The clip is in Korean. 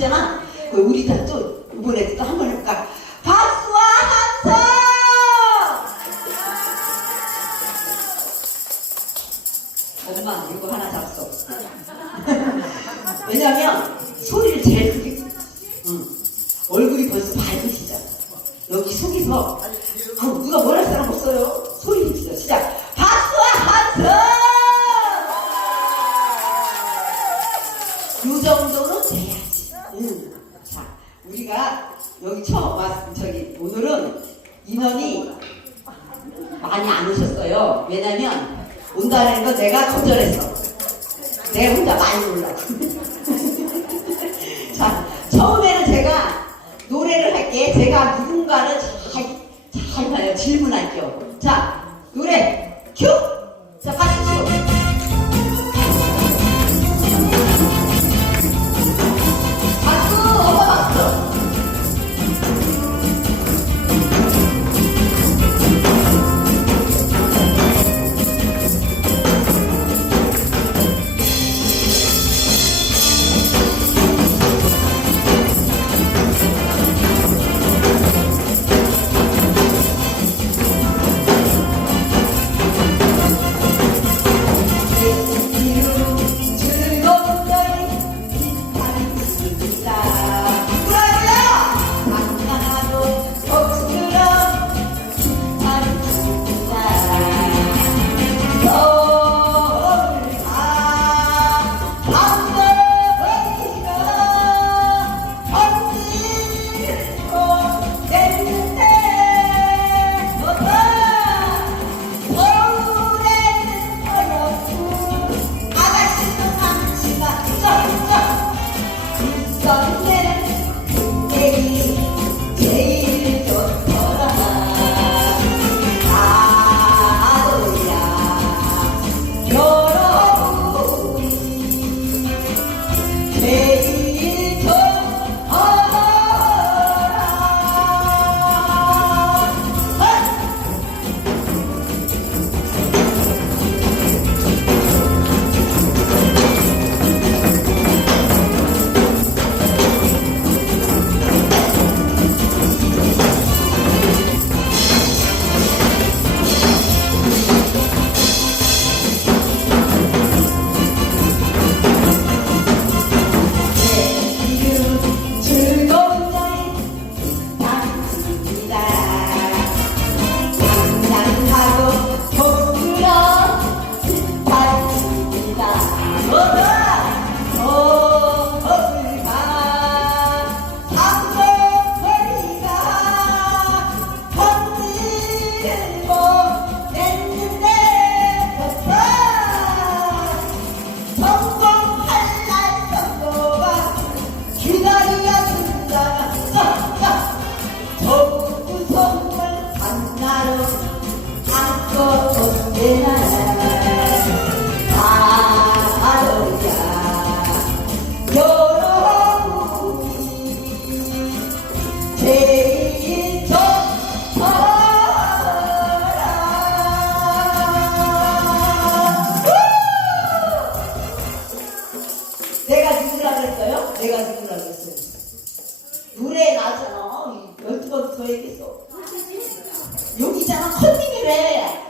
있잖아. 그 우리 다또 이번에 또한 번 해볼까? 박수와 함성! 엄마 이거 하나 잡숴. 왜냐면 소리를 제일 크게 우리가 여기 처음 왔, 저기, 오늘은 인원이 많이 안 오셨어요. 왜냐면, 온다는 거 내가 거절했어. 내가 혼자 많이 놀라고. 자, 처음에는 제가 노래를 할게. 제가 누군가를 잘, 잘. 질문할게요. 내가 누구라 그랬어요? 내가 누구라 그랬어요? 노래 나잖아. 열두 번더 얘기했어. 여기 있잖아. 컨닝이래.